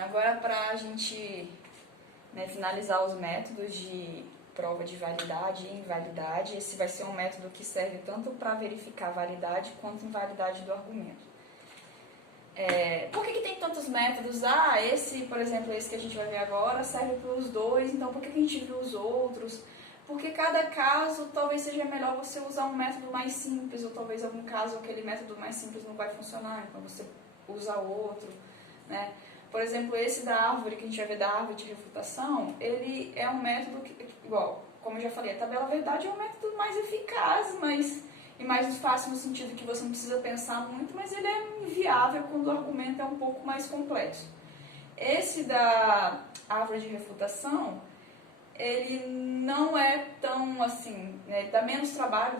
Agora, para a gente finalizar os métodos de prova de validade e invalidade, esse vai ser um método que serve tanto para verificar a validade quanto a invalidade do argumento. Por que tem tantos métodos? Esse, por exemplo, esse que a gente vai ver agora, serve para os dois, então por que a gente viu os outros? Porque cada caso talvez seja melhor você usar um método mais simples, ou talvez em algum caso aquele método mais simples não vai funcionar, então você usa outro, né? Por exemplo, esse da árvore, que a gente vai ver da árvore de refutação, ele é um método que, igual, como eu já falei, a tabela verdade é um método mais eficaz, e mais fácil no sentido que você não precisa pensar muito, mas ele é inviável quando o argumento é um pouco mais complexo. Esse da árvore de refutação, ele não é tão assim, né, ele dá menos trabalho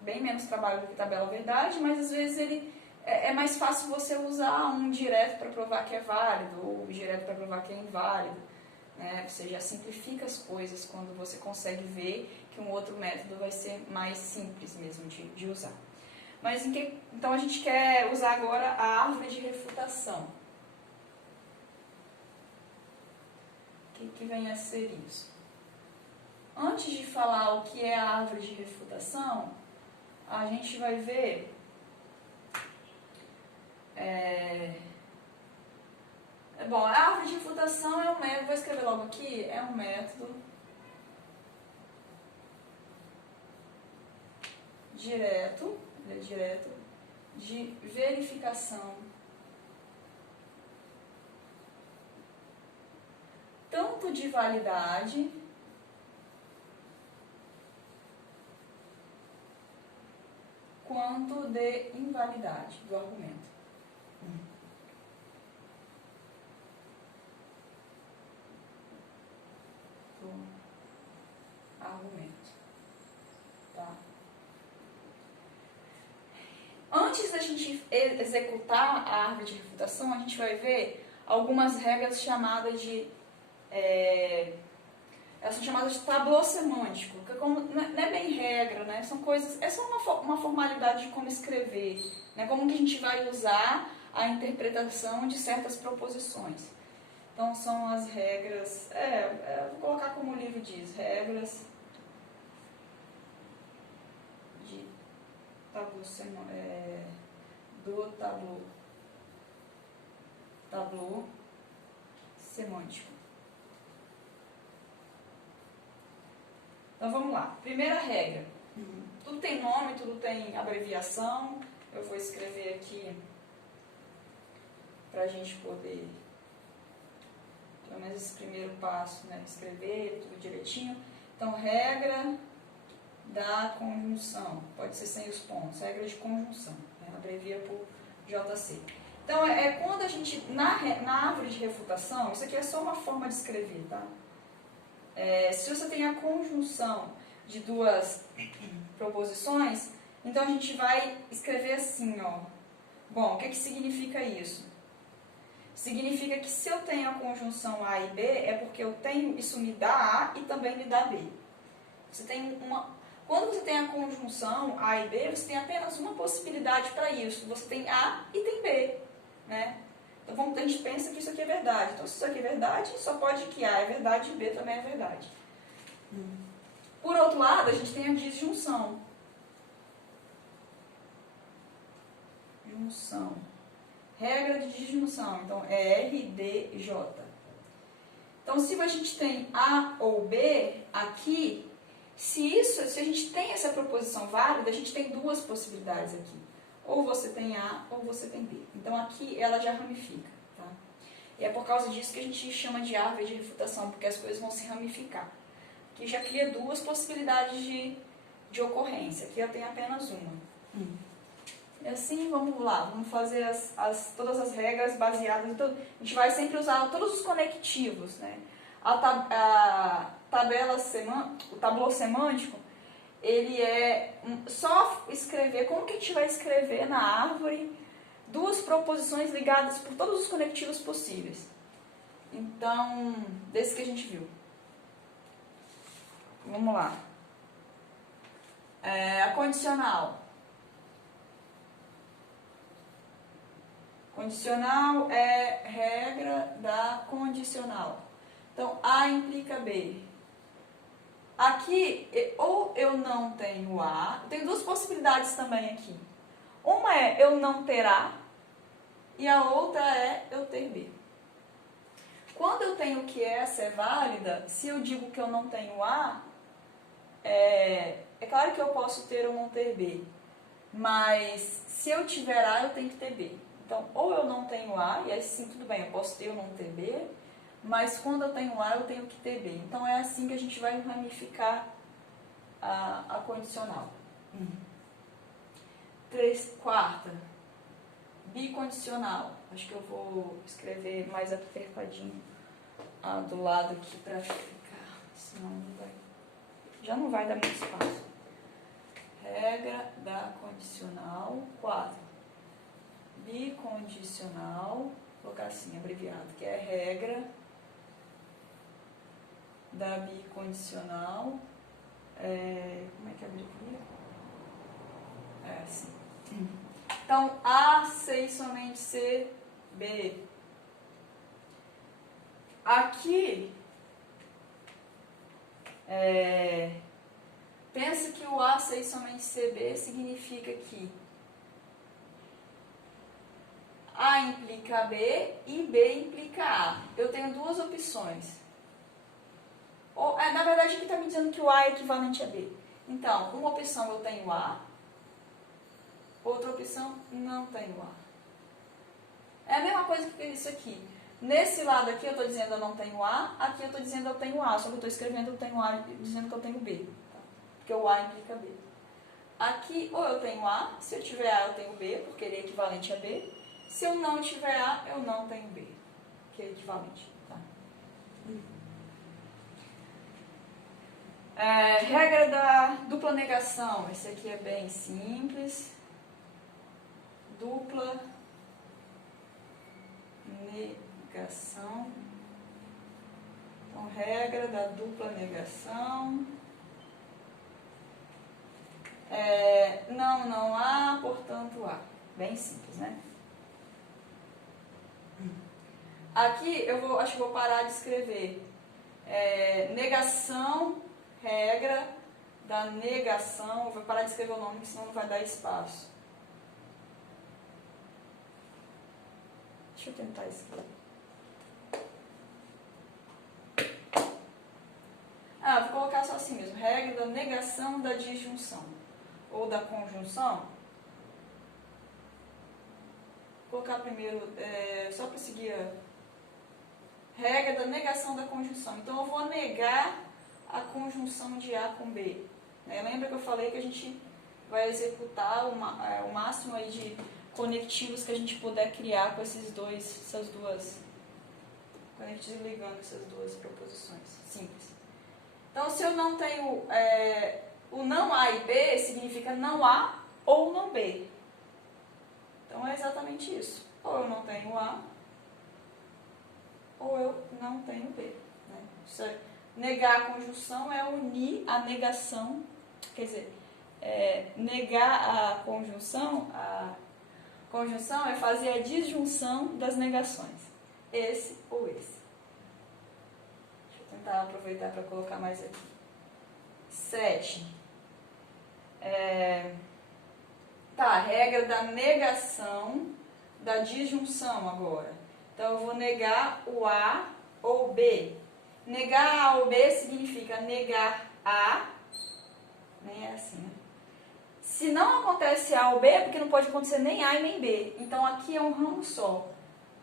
bem menos trabalho do que tabela verdade, mas às vezes ele é mais fácil você usar um direto para provar que é válido, ou direto para provar que é inválido, né? Você já simplifica as coisas quando você consegue ver que um outro método vai ser mais simples mesmo de usar. Mas então a gente quer usar agora a árvore de refutação. O que vem a ser isso? Antes de falar o que é a árvore de refutação, a gente vai ver bom, a árvore de refutação é um método, vou escrever logo aqui, é um método direto de verificação tanto de validade quanto de invalidade do argumento. Tá? Antes da gente executar a árvore de refutação, a gente vai ver algumas regras chamadas de elas são chamadas de tablô semântico, que não é bem regra, né? São coisas, é só uma formalidade de como escrever, né? Como que a gente vai usar a interpretação de certas proposições. Então são as regras, vou colocar como o livro diz, regras de tablô do tablô semântico. Então vamos lá. Primeira regra. Tudo tem nome, tudo tem abreviação. Eu vou escrever aqui para a gente poder, pelo menos esse primeiro passo, né, escrever tudo direitinho. Então, regra da conjunção. Pode ser sem os pontos. Regra de conjunção. Né, abrevia por JC. Então, quando a gente, na árvore de refutação, isso aqui é só uma forma de escrever, tá? Se você tem a conjunção de duas proposições, então a gente vai escrever assim, ó. Bom, o que significa isso? Significa que se eu tenho a conjunção A e B, é porque isso me dá A e também me dá B. Quando você tem a conjunção A e B, você tem apenas uma possibilidade para isso. Você tem A e tem B, né? Então a gente pensa que isso aqui é verdade. Então, se isso aqui é verdade, só pode que A é verdade e B também é verdade. Por outro lado, a gente tem a disjunção. Regra de disjunção. Então, é R, D, J. Então, se a gente tem A ou B aqui, se a gente tem essa proposição válida, a gente tem duas possibilidades aqui. Ou você tem A ou você tem B. Então, aqui ela já ramifica. Tá? E é por causa disso que a gente chama de árvore de refutação, porque as coisas vão se ramificar. Aqui já cria duas possibilidades de ocorrência. Aqui eu tenho apenas uma. E assim, vamos lá. Vamos fazer todas as regras baseadas em tudo. A gente vai sempre usar todos os conectivos. Né? O tablô semântico, ele é só escrever, como que a gente vai escrever na árvore duas proposições ligadas por todos os conectivos possíveis. Então, desse que a gente viu. Vamos lá. A condicional. Condicional é regra da condicional. Então, A implica B. Aqui, ou eu não tenho A, tem duas possibilidades também aqui. Uma é eu não ter A e a outra é eu ter B. Quando eu tenho que essa é válida, se eu digo que eu não tenho A, é claro que eu posso ter ou não ter B, mas se eu tiver A, eu tenho que ter B. Então, ou eu não tenho A, e aí sim, tudo bem, eu posso ter ou não ter B, mas quando eu tenho A, eu tenho que ter B. Então, é assim que a gente vai ramificar a condicional. 4ª, bicondicional. Acho que eu vou escrever mais apertadinho do lado aqui para ficar, senão já não vai dar muito espaço. Regra da condicional. 4. Bicondicional, vou colocar assim, abreviado, que é regra da bicondicional. Como é que abrevia? É assim. Então, A, C e somente C, B. Aqui, pensa que o A, C e somente C, B significa que A implica B e B implica A. Eu tenho duas opções. Na verdade, aqui está me dizendo que o A é equivalente a B. Então, uma opção eu tenho A, outra opção não tenho A. É a mesma coisa que isso aqui. Nesse lado aqui eu estou dizendo eu não tenho A, aqui eu estou dizendo eu tenho A, só que eu estou escrevendo eu tenho A dizendo que eu tenho B. Tá? Porque o A implica B. Aqui, ou eu tenho A, se eu tiver A eu tenho B, porque ele é equivalente a B. Se eu não tiver A, eu não tenho B, que é equivalente. Tá? Regra da dupla negação. Esse aqui é bem simples. Dupla negação. Então, regra da dupla negação. Não há, portanto há. Bem simples, né? Aqui eu acho que vou parar de escrever. Negação, regra da negação. Eu vou parar de escrever o nome, senão não vai dar espaço. Deixa eu tentar escrever. Vou colocar só assim mesmo. Regra da negação da disjunção. Ou da conjunção. Vou colocar primeiro, só para seguir regra da negação da conjunção. Então, eu vou negar a conjunção de A com B. Lembra que eu falei que a gente vai executar o máximo aí de conectivos que a gente puder criar com essas duas conectivos ligando essas duas proposições. Simples. Então, se eu não tenho o não A e B, significa não A ou não B. Então, é exatamente isso. Ou eu não tenho A, ou eu não tenho B. Né? Negar a conjunção é unir a negação, quer dizer, negar a conjunção é fazer a disjunção das negações. Esse ou esse. Deixa eu tentar aproveitar para colocar mais aqui. 7. Regra da negação da disjunção agora. Então, eu vou negar o A ou B. Negar A ou B significa negar A. Nem é assim, né? Se não acontece A ou B, é porque não pode acontecer nem A e nem B. Então, aqui é um ramo só.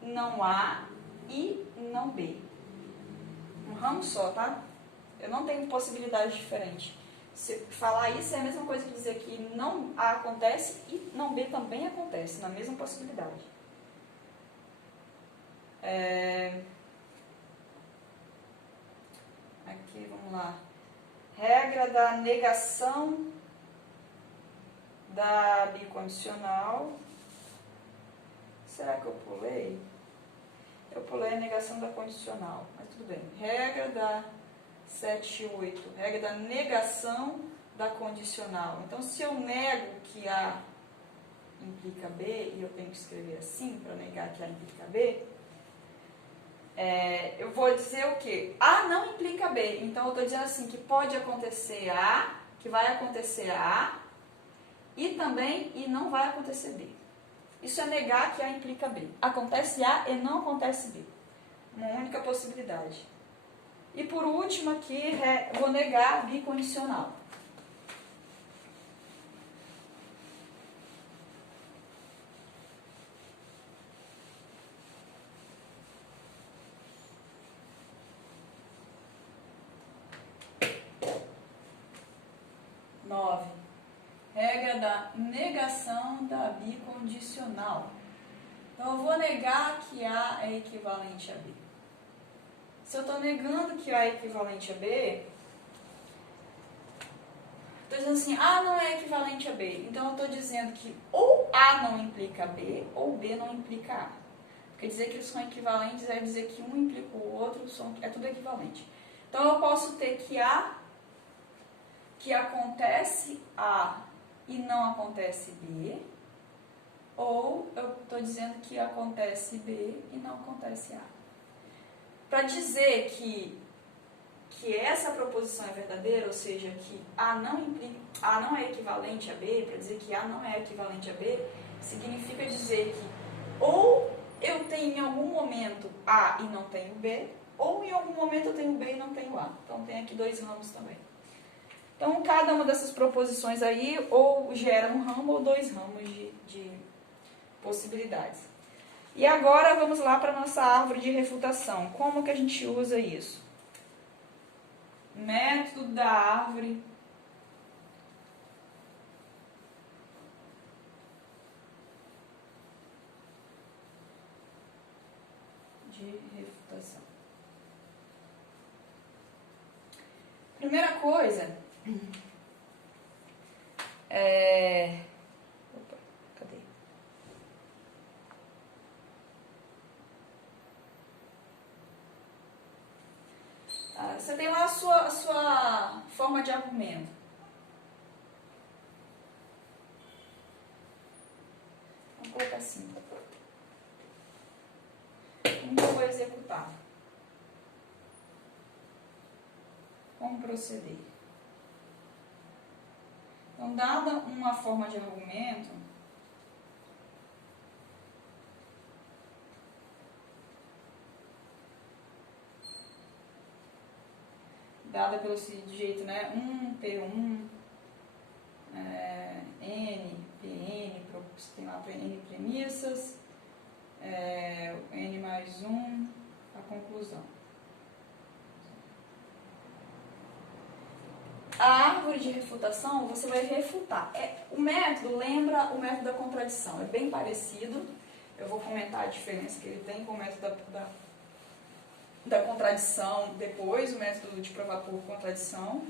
Não A e não B. Um ramo só, tá? Eu não tenho possibilidade diferente. Se falar isso é a mesma coisa que dizer que não A acontece e não B também acontece, na mesma possibilidade. Aqui, vamos lá. Regra da negação da bicondicional. Será que eu pulei? Eu pulei a negação da condicional, mas tudo bem. Regra da 7 e 8. Regra da negação da condicional. Então, se eu nego que A implica B, e eu tenho que escrever assim para negar que A implica B, eu vou dizer o quê? A não implica B. Então, eu estou dizendo assim que pode acontecer A, que vai acontecer A, e também e não vai acontecer B. Isso é negar que A implica B. Acontece A e não acontece B. Uma única possibilidade. E por último aqui, vou negar bicondicional. Regra da negação da bicondicional. Então, eu vou negar que A é equivalente a B. Se eu estou negando que A é equivalente a B, estou dizendo assim, A não é equivalente a B. Então, eu estou dizendo que ou A não implica B, ou B não implica A. Porque dizer que eles são equivalentes é dizer que um implica o outro, é tudo equivalente. Então, eu posso ter que A, que acontece A e não acontece B, ou eu estou dizendo que acontece B e não acontece A. Para dizer que essa proposição é verdadeira, ou seja, que A não é equivalente a B, para dizer que A não é equivalente a B, significa dizer que ou eu tenho em algum momento A e não tenho B, ou em algum momento eu tenho B e não tenho A. Então tem aqui dois ramos também. Então, cada uma dessas proposições aí ou gera um ramo ou dois ramos de possibilidades. E agora vamos lá para a nossa árvore de refutação. Como que a gente usa isso? Método da árvore de refutação. Primeira coisa Opa, cadê? Você tem lá a sua forma de argumento. Vamos colocar assim. Como eu vou executar? Como proceder? Então, dada uma forma de argumento, dada pelo jeito, né? 1, P1, N, PN, você tem lá N premissas, N mais 1, a conclusão. A árvore de refutação, você vai refutar. O método lembra o método da contradição, é bem parecido. Eu vou comentar a diferença que ele tem com o método da contradição depois, o método de provar por contradição.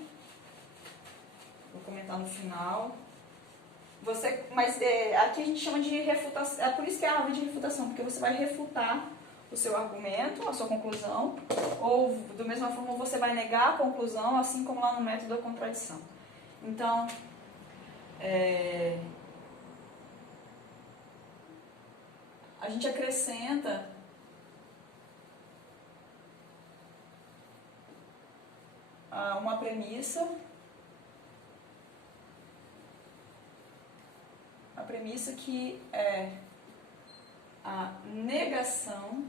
Vou comentar no final. Mas aqui a gente chama de refutação, é por isso que é a árvore de refutação, porque você vai refutar o seu argumento, a sua conclusão, ou, da mesma forma, você vai negar a conclusão, assim como lá no método da contradição. Então, a gente acrescenta uma premissa, a premissa que é a negação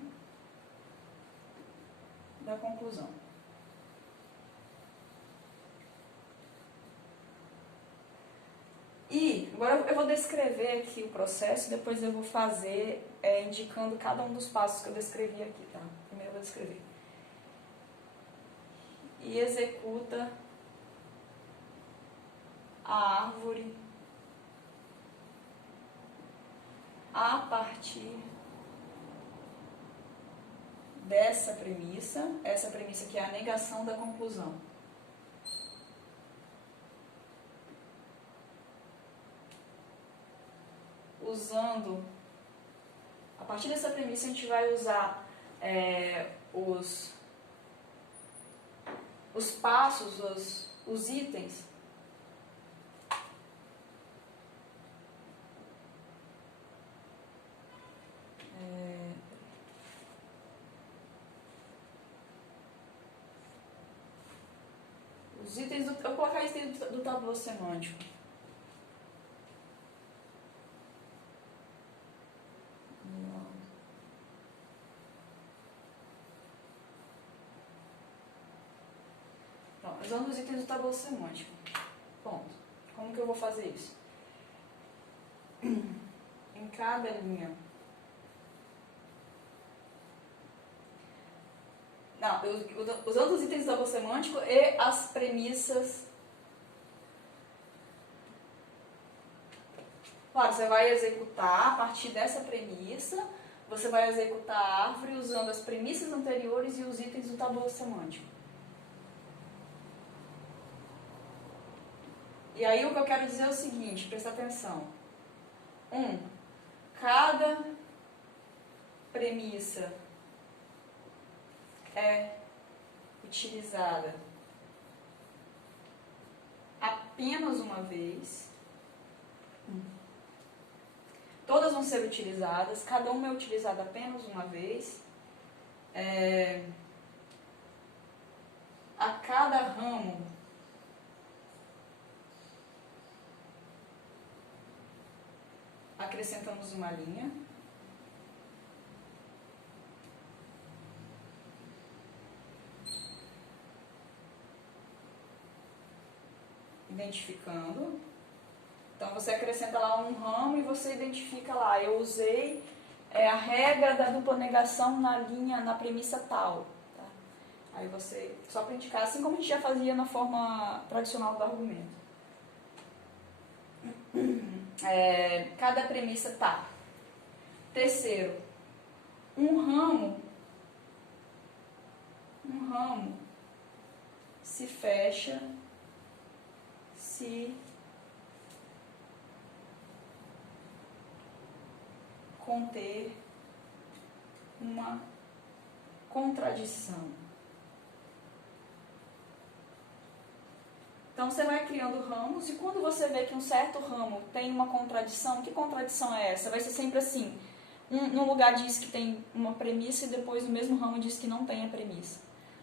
da conclusão. E agora eu vou descrever aqui o processo, depois eu vou fazer indicando cada um dos passos que eu descrevi aqui, tá? Primeiro eu vou descrever. E executa a árvore a partir dessa premissa, essa premissa que é a negação da conclusão. Usando, a partir dessa premissa a gente vai usar os passos, os itens Os itens eu vou colocar isso dentro do tabuleiro semântico. Usando os itens do tabuleiro semântico. Ponto. Como que eu vou fazer isso? Em cada linha. Não, usando os itens do tabuleiro semântico e as premissas. Claro, você vai executar a partir dessa premissa, você vai executar a árvore usando as premissas anteriores e os itens do tabuleiro semântico. E aí o que eu quero dizer é o seguinte, presta atenção. Cada premissa é utilizada apenas uma vez. Todas vão ser utilizadas, cada uma é utilizada apenas uma vez. A cada ramo acrescentamos uma linha. Identificando. Então, você acrescenta lá um ramo e você identifica lá. Eu usei a regra da dupla negação na premissa tal. Tá? Aí você, só para indicar, assim como a gente já fazia na forma tradicional do argumento. Cada premissa tá. Terceiro, um ramo se fecha se conter uma contradição. Então, você vai criando ramos e quando você vê que um certo ramo tem uma contradição, que contradição é essa? Vai ser sempre assim, num lugar diz que tem uma premissa e depois o mesmo ramo diz que não tem a premissa.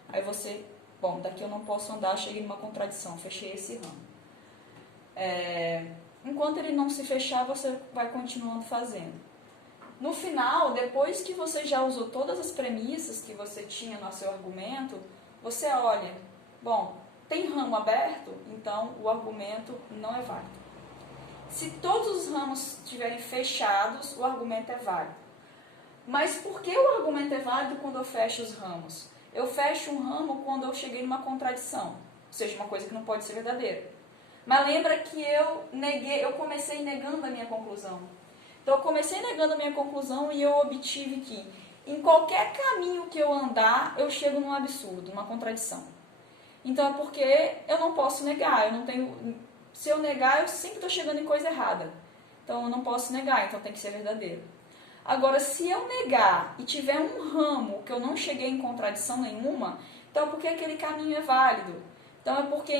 Aí você, bom, daqui eu não posso andar, cheguei numa contradição, fechei esse ramo. Enquanto ele não se fechar, você vai continuando fazendo. No final, depois que você já usou todas as premissas que você tinha no seu argumento, você olha, bom, tem ramo aberto, então o argumento não é válido. Se todos os ramos estiverem fechados, o argumento é válido. Mas por que o argumento é válido quando eu fecho os ramos? Eu fecho um ramo quando eu cheguei numa contradição, ou seja, uma coisa que não pode ser verdadeira. Mas lembra que eu comecei negando a minha conclusão. Então eu comecei negando a minha conclusão e eu obtive que em qualquer caminho que eu andar, eu chego num absurdo, numa contradição. Então é porque eu não posso negar, se eu negar, eu sempre estou chegando em coisa errada. Então eu não posso negar, então tem que ser verdadeiro. Agora, se eu negar e tiver um ramo que eu não cheguei em contradição nenhuma, então é porque aquele caminho é válido. Então é porque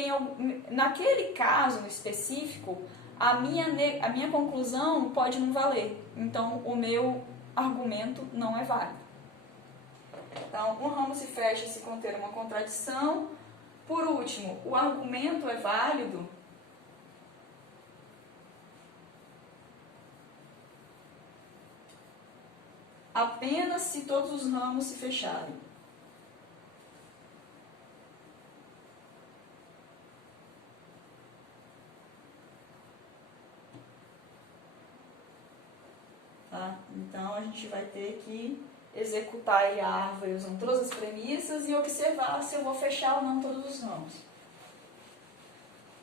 naquele caso específico, a minha conclusão pode não valer. Então o meu argumento não é válido. Então, um ramo se fecha se conter uma contradição. Por último, o argumento é válido apenas se todos os ramos se fecharem. Tá? Então, a gente vai ter que executar a árvore usando todas as premissas e observar se eu vou fechar ou não todos os ramos.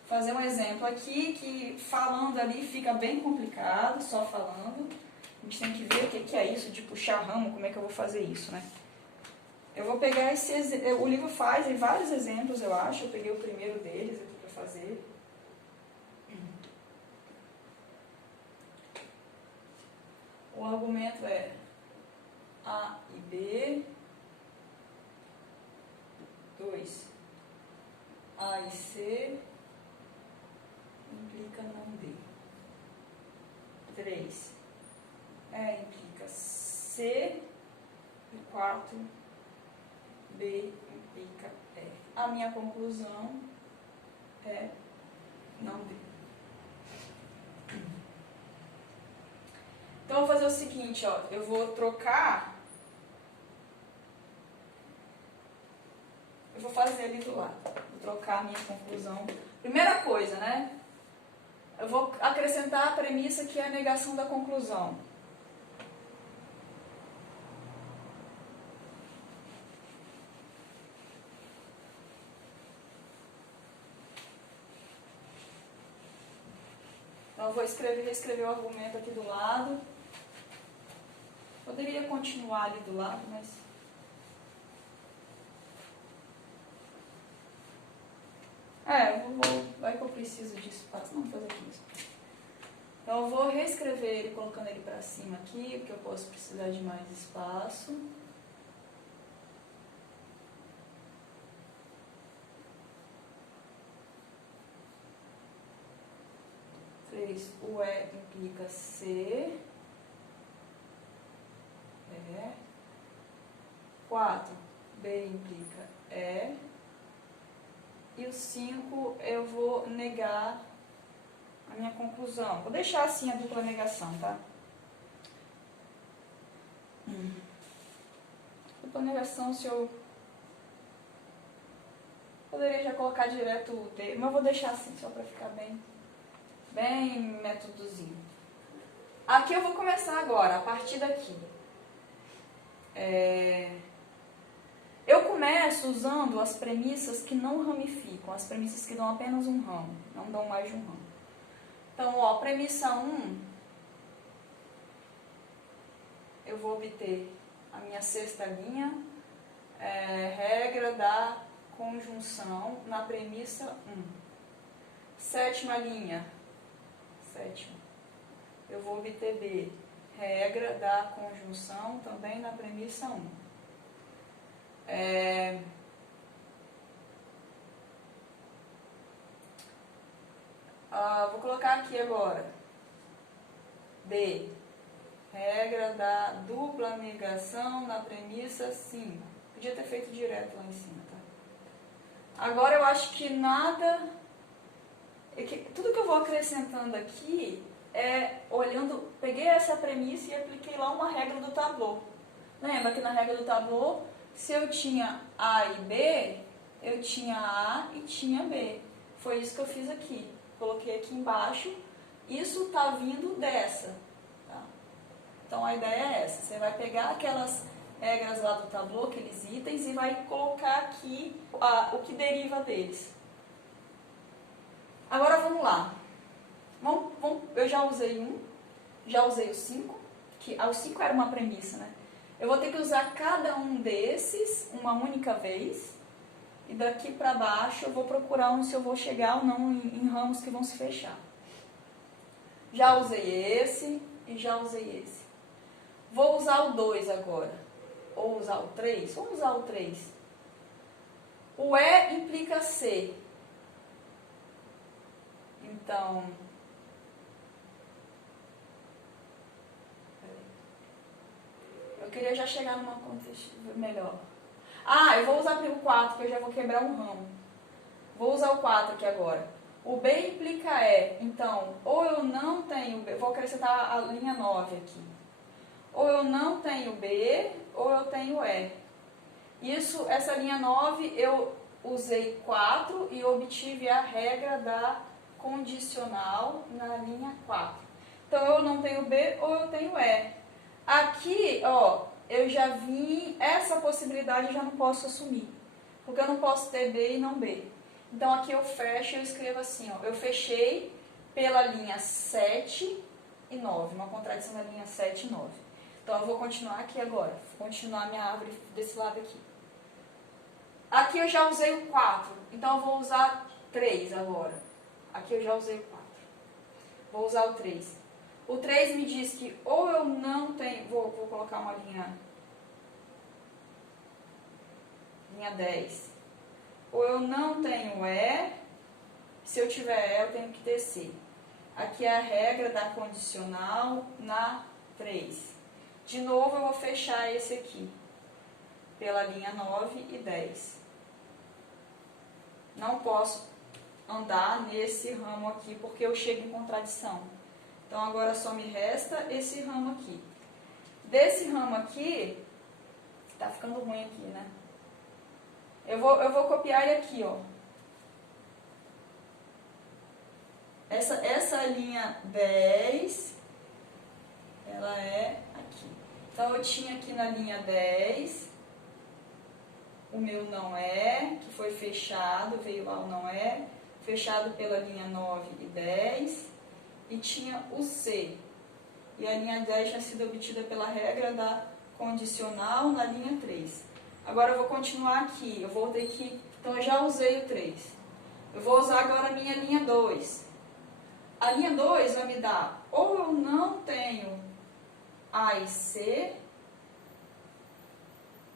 Fazer um exemplo aqui que falando ali fica bem complicado, só falando. A gente tem que ver o que é isso de puxar ramo, como é que eu vou fazer isso, né? Eu vou pegar o livro faz em vários exemplos, eu acho. Eu peguei o primeiro deles aqui para fazer. O argumento é A e B. 2. A e C implica não B. 3. E implica C. E 4. B implica E. A minha conclusão é, não B. Então, eu vou fazer o seguinte, ó, eu vou trocar, eu vou fazer ali do lado, vou trocar a minha conclusão. Primeira coisa, né? Eu vou acrescentar a premissa que é a negação da conclusão. Então, eu vou reescrever o argumento aqui do lado. Poderia continuar ali do lado, mas... vai que eu preciso de espaço. Não, vou fazer aqui mesmo. Então, eu vou reescrever ele, colocando ele para cima aqui, porque eu posso precisar de mais espaço. O E implica C. 4, B implica E. E o 5 eu vou negar a minha conclusão. Vou deixar assim a dupla negação, tá? Dupla negação, se eu... Poderia já colocar direto o D, mas eu vou deixar assim, só para ficar bem métodozinho. Aqui eu vou começar agora, a partir daqui. Eu começo usando as premissas que não ramificam, as premissas que dão apenas um ramo, não dão mais de um ramo. Então, ó, premissa 1, eu vou obter a minha sexta linha, regra da conjunção na premissa 1. Sétima linha, eu vou obter B, regra da conjunção também na premissa 1. Vou colocar aqui agora B, regra da dupla negação na premissa 5. Podia ter feito direto lá em cima, tá? Agora eu acho que nada... Tudo que eu vou acrescentando aqui é olhando... Peguei essa premissa e apliquei lá uma regra do tablô. Lembra que na regra do tablô, se eu tinha A e B, eu tinha A e tinha B. Foi isso que eu fiz aqui. Coloquei aqui embaixo. Isso está vindo dessa. Tá? Então, a ideia é essa. Você vai pegar aquelas regras lá do tablô, aqueles itens, e vai colocar aqui o que deriva deles. Agora, vamos lá. Eu já usei 1, já usei o 5, que o 5 era uma premissa, né? Eu vou ter que usar cada um desses uma única vez. E daqui para baixo eu vou procurar onde se eu vou chegar ou não em ramos que vão se fechar. Já usei esse e já usei esse. Vou usar o 2 agora. Ou usar o 3. Vamos usar o 3. O E implica C. Então... eu queria já chegar numa contexto melhor. Eu vou usar o 4, que eu já vou quebrar um ramo. Vou usar o 4 aqui agora. O B implica E. Então, ou eu não tenho B, vou acrescentar a linha 9 aqui. Ou eu não tenho B, ou eu tenho E. Essa linha 9, eu usei 4 e obtive a regra da condicional na linha 4. Então, eu não tenho B, ou eu tenho E. Aqui, ó, eu já vi, essa possibilidade eu já não posso assumir, porque eu não posso ter B e não B. Então, aqui eu fecho e eu escrevo assim, ó, eu fechei pela linha 7 e 9, uma contradição da linha 7 e 9. Então, eu vou continuar aqui agora, vou continuar minha árvore desse lado aqui. Aqui eu já usei o 4, então eu vou usar 3 agora. Aqui eu já usei o 4. Vou usar o 3. O 3 me diz que ou eu não tenho... Vou colocar uma linha 10. Ou eu não tenho E. Se eu tiver E, eu tenho que ter C. Aqui é a regra da condicional na 3. De novo, eu vou fechar esse aqui. Pela linha 9 e 10. Não posso andar nesse ramo aqui, porque eu chego em contradição. Então, agora só me resta esse ramo aqui. Desse ramo aqui, tá ficando ruim aqui, né? Eu vou copiar ele aqui, ó. Essa linha 10, ela é aqui. Então, eu tinha aqui na linha 10, o meu não é, que foi fechado, veio lá o não é, fechado pela linha 9 e 10, e tinha o C. E a linha 10 tinha sido obtida pela regra da condicional na linha 3. Agora eu vou continuar aqui, eu vou ter que... Então eu já usei o 3. Eu vou usar agora a minha linha 2. A linha 2 vai me dar, ou eu não tenho A e C,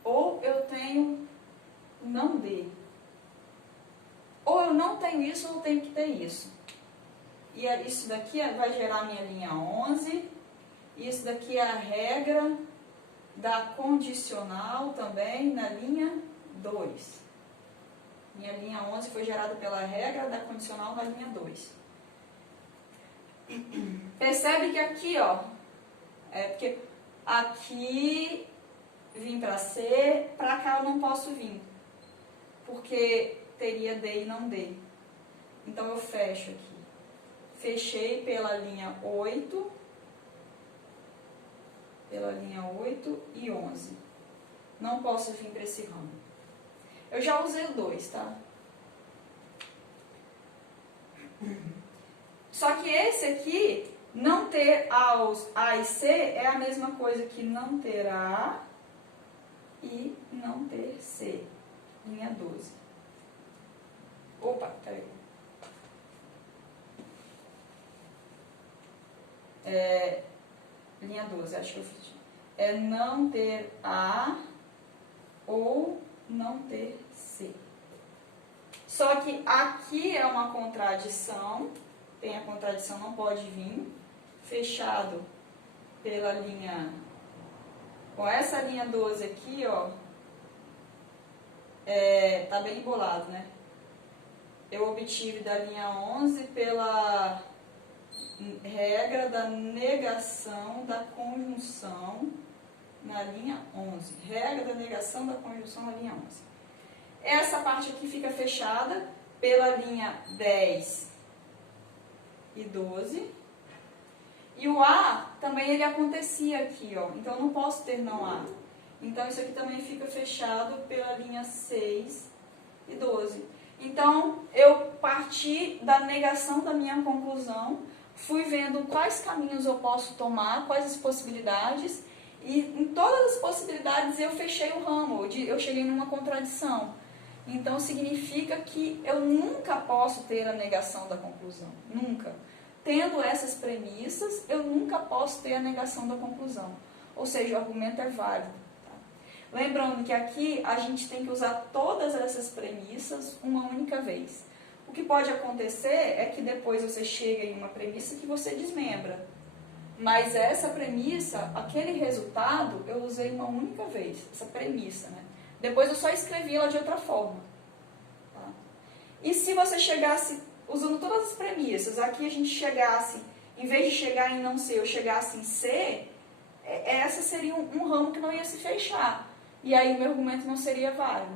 ou eu tenho não D. Ou eu não tenho isso, ou eu tenho que ter isso. E isso daqui vai gerar a minha linha 11. Isso daqui é a regra da condicional também na linha 2. Minha linha 11 foi gerada pela regra da condicional na linha 2. Percebe que aqui, ó, porque aqui vim para C, para cá eu não posso vir, porque teria D e não D. Então eu fecho aqui. Fechei pela linha 8, e 11. Não posso vir para esse ramo. Eu já usei o 2, tá? Só que esse aqui, não ter A e C, é a mesma coisa que não ter A e não ter C. Linha 12. Opa, peraí. Linha 12, acho que eu fiz. É não ter A ou não ter C. Só que aqui é uma contradição. Tem a contradição, não pode vir. Fechado pela linha... Com essa linha 12 aqui, ó. Tá bem embolado, né? Eu obtive da linha 11 pela regra da negação da conjunção na linha 11. Regra da negação da conjunção na linha 11. Essa parte aqui fica fechada pela linha 10 e 12. E o A também ele acontecia aqui, ó. Então eu não posso ter não A. Então isso aqui também fica fechado pela linha 6 e 12. Então eu parti da negação da minha conclusão, fui vendo quais caminhos eu posso tomar, quais as possibilidades, e em todas as possibilidades eu fechei o ramo, eu cheguei numa contradição. Então significa que eu nunca posso ter a negação da conclusão, nunca. Tendo essas premissas, eu nunca posso ter a negação da conclusão. Ou seja, o argumento é válido. Tá? Lembrando que aqui a gente tem que usar todas essas premissas uma única vez. O que pode acontecer é que depois você chega em uma premissa que você desmembra. Mas essa premissa, aquele resultado, eu usei uma única vez. Essa premissa, né? Depois eu só escrevi ela de outra forma. Tá? E se você chegasse... Usando todas as premissas, aqui a gente chegasse, em vez de chegar em não C, eu chegasse em C, essa seria um ramo que não ia se fechar. E aí o meu argumento não seria válido.